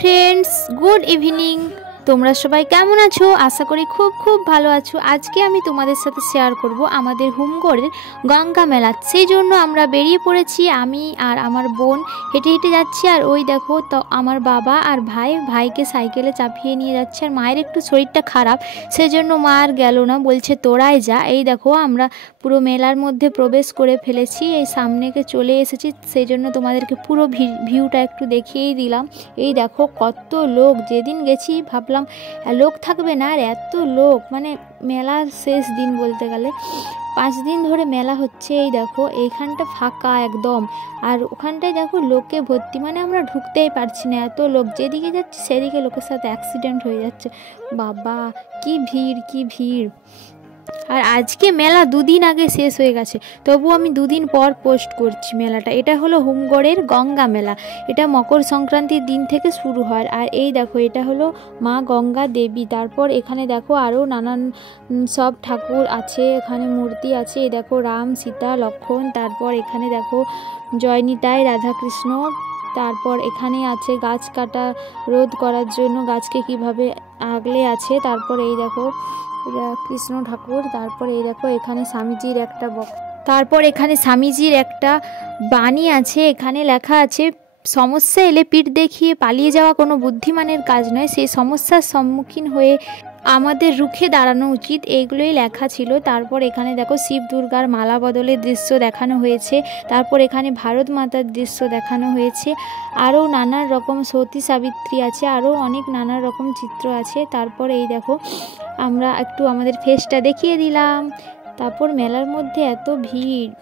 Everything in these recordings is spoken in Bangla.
Friends, good evening. তোমরা সবাই কেমন আছো? আশা করি খুব খুব ভালো আছো। আজকে আমি তোমাদের সাথে শেয়ার করব আমাদের হুমগড়ের গঙ্গা মেলা। সেই জন্য আমরা বেরিয়ে পড়েছি। আমি আর আমার বোন হেঁটে হেঁটে যাচ্ছি। আর ওই দেখো তো আমার বাবা আর ভাইকে সাইকেলে চাপিয়ে নিয়ে যাচ্ছে। আর মায়ের একটু শরীরটা খারাপ, সেজন্য মা আর গেল না, বলছে তোরাই যা। এই দেখো আমরা পুরো মেলার মধ্যে প্রবেশ করে ফেলেছি, এই সামনেকে চলে এসেছি। সেই জন্য তোমাদেরকে পুরো ভিউটা একটু দেখিয়েই দিলাম। এই দেখো কত লোক, যেদিন গেছি ভাবলাম লোক থাকবে না, আর এত লোক, মানে মেলার শেষ দিন বলতে গেলে 5 দিন ধরে মেলা হচ্ছে। এই দেখো এইখানটা ফাঁকা একদম, আর ওখানটায় দেখো লোকে ভর্তি, মানে আমরা ঢুকতেই পারছি না, এত লোক। যেদিকে যাচ্ছে সেদিকে লোকের সাথে অ্যাক্সিডেন্ট হয়ে যাচ্ছে। বাবা কি ভিড়, কি ভিড়! আর আজকে মেলা 2 দিন আগে শেষ হয়ে গেছে, তবুও আমি 2 দিন পর পোস্ট করছি মেলাটা। এটা হলো হুমগড়ের গঙ্গা মেলা। এটা মকর সংক্রান্তির দিন থেকে শুরু হয়। আর এই দেখো এটা হলো মা গঙ্গা দেবী। তারপর এখানে দেখো আরও নানান সব ঠাকুর আছে, এখানে মূর্তি আছে। এই দেখো রাম, সীতা, লক্ষ্মণ। তারপর এখানে দেখো জয়নিতাই, রাধাকৃষ্ণ। তারপর এখানে আছে গাছ কাটা রোধ করার জন্য গাছকে কিভাবে আগলে আছে। তারপর এই দেখো কৃষ্ণ ঠাকুর। তারপর এই দেখো এখানে স্বামীজির একটা বাণী আছে। এখানে লেখা আছে, সমস্যা এলে পিঠ দেখিয়ে পালিয়ে যাওয়া কোনো বুদ্ধিমানের কাজ নয়, সেই সমস্যার সম্মুখীন হয়ে আমাদের রুখে দাঁড়ানো উচিত, এইগুলোই লেখা ছিল। তারপর এখানে দেখো শিব দুর্গার মালা বদলের দৃশ্য দেখানো হয়েছে। তারপর এখানে ভারত মাতার দৃশ্য দেখানো হয়েছে। আরও নানান রকম সতী সাবিত্রী আছে, আরও অনেক নানা রকম চিত্র আছে। তারপর এই দেখো আমরা একটু আমাদের ফেসটা দেখিয়ে দিলাম। তারপর মেলার মধ্যে এত ভিড়,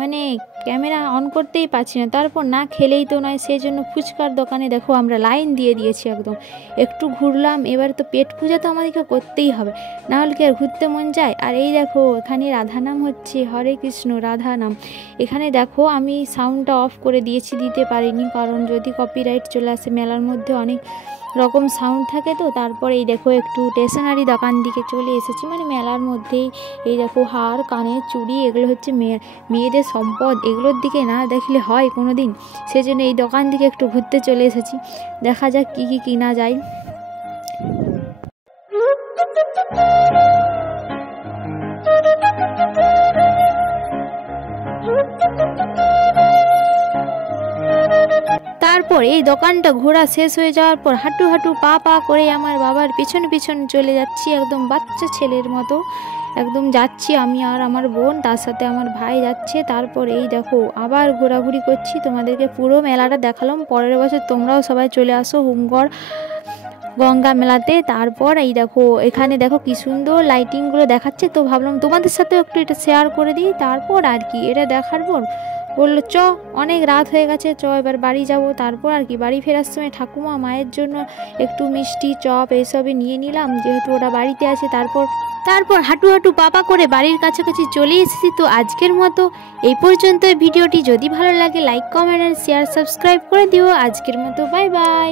মানে ক্যামেরা অন করতেই পারছি না। তারপর না খেলেই তো নয়, সেই জন্য ফুচকার দোকানে দেখো আমরা লাইন দিয়ে দিয়েছি একদম। একটু ঘুরলাম, এবার তো পেট পূজা তো আমাদেরকে করতেই হবে, না হলে কি আর ঘুরতে মন যায়। আর এই দেখো এখানে রাধা নাম হচ্ছে, হরে কৃষ্ণ রাধা নাম। এখানে দেখো আমি সাউন্ডটা অফ করে দিয়েছি, দিতে পারিনি, কারণ যদি কপিরাইট চলে আসে। মেলার মধ্যে অনেক রকম সাউন্ড থাকে তো। তারপর এই দেখো একটু স্টেশনারি দোকান দিকে চলে এসেছি, মানে মেলার মধ্যেই। এই দেখো হার, কানের চুড়ি, এগুলো হচ্ছে মেয়েদের সম্পদ, এগুলোর দিকে না দেখলে হয় কোনো দিন। সেজন্য এই দোকান দিকে একটু ঘুরতে চলে এসেছি, দেখা যাক কী কী কিনা যায়। তারপর এই দোকানটা ঘোরা শেষ হয়ে যাওয়ার পর হাঁটু হাঁটু পা করে আমার বাবার পিছন পিছন চলে যাচ্ছি, একদম বাচ্চা ছেলের মতো একদম যাচ্ছি আমি আর আমার বোন, তার সাথে আমার ভাই যাচ্ছে। তারপর এই দেখো আবার ঘোরাঘুরি করছি, তোমাদেরকে পুরো মেলাটা দেখালাম। পরের বছর তোমরাও সবাই চলে আসো হুমগড় গঙ্গা মেলাতে। তারপর এই দেখো এখানে দেখো কি সুন্দর লাইটিংগুলো দেখাচ্ছে, তো ভাবলাম তোমাদের সাথেও একটু এটা শেয়ার করে দিই। তারপর আর কি এটা দেখার পর বললো চ, অনেক রাত হয়ে গেছে, চ এবার বাড়ি যাব। তারপর আর কি বাড়ি ফেরার সময় ঠাকুমা মায়ের জন্য একটু মিষ্টি চপ এইসবই নিয়ে নিলাম, যেহেতু ওরা বাড়িতে আছে। তারপর হাঁটু হাঁটু পা করে বাড়ির কাছাকাছি চলে এসেছি। তো আজকের মতো এই পর্যন্ত। ভিডিওটি যদি ভালো লাগে লাইক, কমেন্ট, শেয়ার, সাবস্ক্রাইব করে দিও। আজকের মতো বাই বাই।